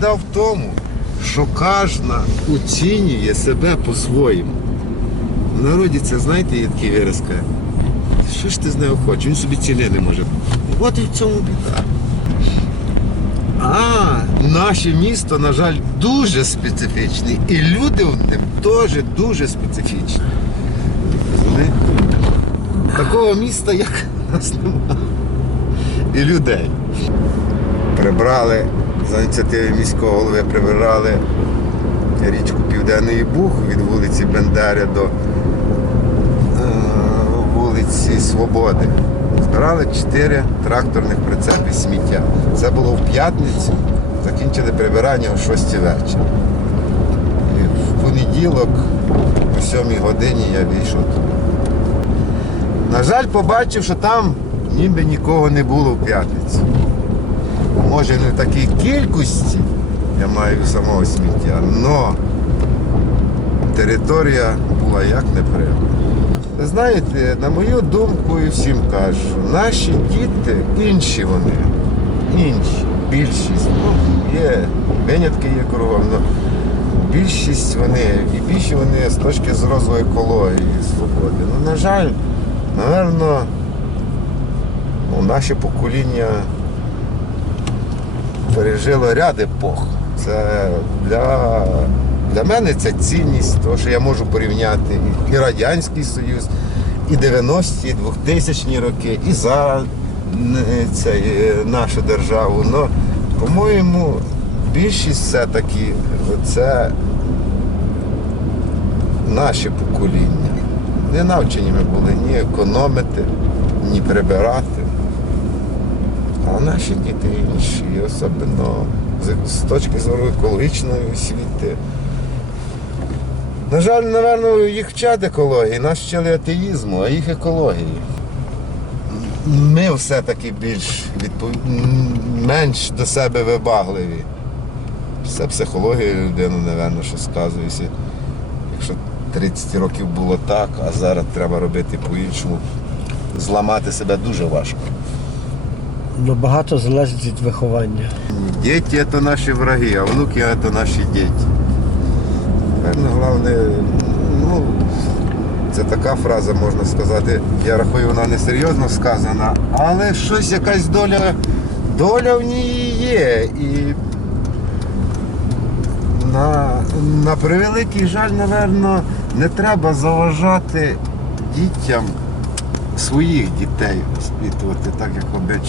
Біда в тому, що кожна оцінює себе по-своєму. В народі це, знаєте, є такий вираз, каже, що ж ти з нею хочеш? Він собі ціни не може. От і в цьому біда. А наше місто, на жаль, дуже специфічне. І люди в ним теж дуже специфічні. Такого міста, як нас немає. І людей. Прибрали за ініціативи міського голови, прибирали річку Південний Буг від вулиці Бендери до е, вулиці Свободи. Збирали чотири тракторних прицепи сміття. Це було в п'ятницю, закінчили прибирання о 6 вечора. І в понеділок о 7 годині я вийшов туди. На жаль, побачив, що там ніби нікого не було в п'ятницю. Може не в такій кількості, я маю самого сміття, але територія була як не. Ви знаєте, на мою думку і всім кажу, наші діти інші вони, інші, більшість. Ну, є винятки є кругом, але більшість вони, і більші вони з точки зору екології свободи. Ну, на жаль, напевно, ну, наше покоління пережило ряд епох. Це для, для мене це цінність, тому що я можу порівняти і, Радянський Союз, і 90-ті, і 2000-ні роки, і зараз е, це, е, нашу державу. Но, по-моєму, більшість все-таки це наше покоління. Не навчені ми були ні економити, ні прибирати. Наші діти інші, особливо з, точки зору екологічної освіти. На жаль, напевно, їх вчать екології, нас вчили атеїзму, а їх екології. Ми все-таки більш відпов... менш до себе вибагливі. Все психологія людини, напевно, що сказується. Якщо 30 років було так, а зараз треба робити по-іншому. Зламати себе дуже важко. Ну, багато залежить від виховання. Дети это наши враги, а внуки это наші діти. Певно, головне, ну, це така фраза, можна сказати. Я рахую, вона не серйозно сказана, але щось якась доля, доля в ній є. І на, на превеликий жаль, напевно, не треба заважати дітям своїх дітей воспитувати так, як обично.